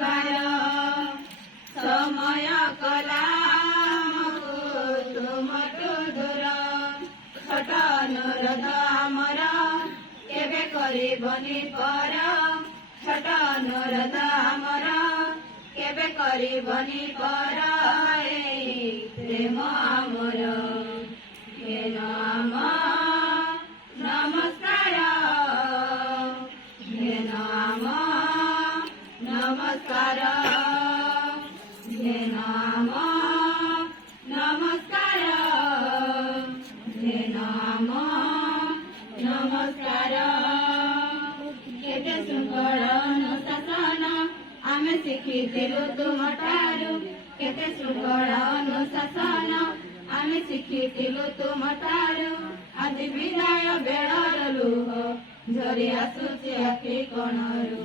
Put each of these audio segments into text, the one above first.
ବାର ସମୟ କଲା ତୁମଠୁ ଦୂର ଛୋଟ ଅନୁରୋଧ ଆମର କେବେ କରିବନି ପର ଛୋଟ ଅନୁରୋଧ ଆମର କେବେ କରିବନି ପର ପ୍ରେମ ଆମର ହେ ନାମ ନମସ୍କାର ହେ ନାମ ନମସ୍କାର ହେ ନାମ ନମସ୍କାର ହେ ନାମ ନମସ୍କାର କେତେ ଶୃଙ୍ଖଳ ଅନୁଶାସନ ଆମେ ଶିଖିଥିଲୁ ତୁମଠାରୁ କେତେ ଶୃଙ୍ଖଳ ଅନୁଶାସନ ଆମେ ଶିଖିଥିଲୁ ତୁମଠାରୁ ଆଜି ବିଦାୟ ବେଳର ଲୁହ ଝରି ଆସୁଛି ଆଖି କଣରୁ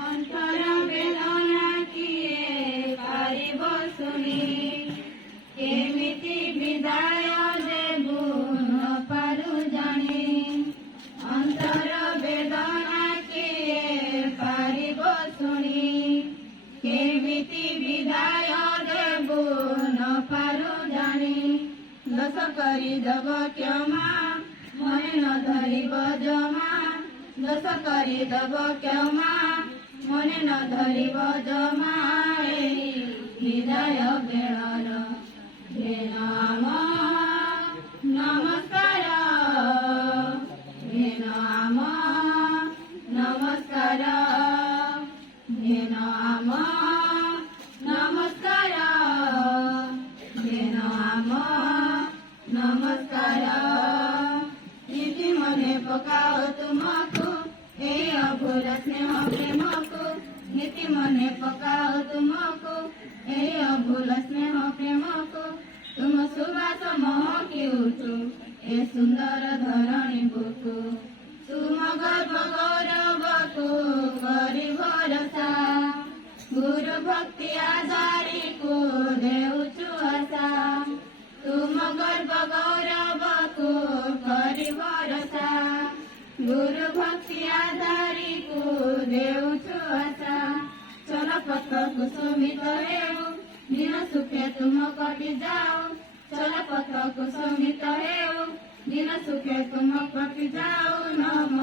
ଅନ୍ତର ବେଦନା କିଏ ପାରିବ ଶୁଣି କେମିତି ବିଦାୟ ଦେବୁ ନ ପାରୁ ଜାଣି ଅନ୍ତର ବେଦନା କିଏ ପାରିବ ଶୁଣି କେମିତି ବିଦାୟ ଦେବୁ ନ ପାରୁ ଜାଣି ଦୋଷ କରିଦବ କ୍ଷମା ମନେ ନ ଧରିବ ଜମା ଦୋଷ କରିଦବ କ୍ଷମା ମନେ ନ ଧରିବ ଜମା ହୃଦୟ ବେଳର ହେ ନାମ ନମସ୍କାର ହେ ନାମ ନମସ୍କାର ହେ ନାମ ନମସ୍କାର ହେ ନାମ ନମସ୍କାର ନୀତି ମନେ ପକାଅ ତୁମକୁ ଏ ଅଭୁଲ ସ୍ନେହ ପ୍ରେମକୁ ନୀତି ମନେ ପକାଅ ତୁମକୁ ଏ ଅଭୁଲ ସ୍ନେହ ପ୍ରେମକୁ ତୁମ ସୁବାସ ମହକି ଉଠୁ ଏ ସୁନ୍ଦର ଧରଣୀ ବୁକୁ ତୁମ ଗର୍ବ ଗୌରବକୁ କରି ଭରସା ଗୁରୁ ଭକ୍ତି ଆଧାରିକୁ ଦେଉଛୁ ଆଶା ତୁମ ଗର୍ବ ଗୌରବକୁ କରି ଭରସା ଗୁରୁ ଭକ୍ତି ଆଧାରିକୁ ଦେଉଛୁ ଆଶା ଚଲ ପଥ କୁସୁମିତ ହେଉ ଦିନ ସୁଖେ ତୁମ କଟି ଯାଉ ଚଲ ପଥ କୁସୁମିତ ହେଉ ଦିନ ସୁଖେ ତୁମ କଟି ଯାଉ ନମ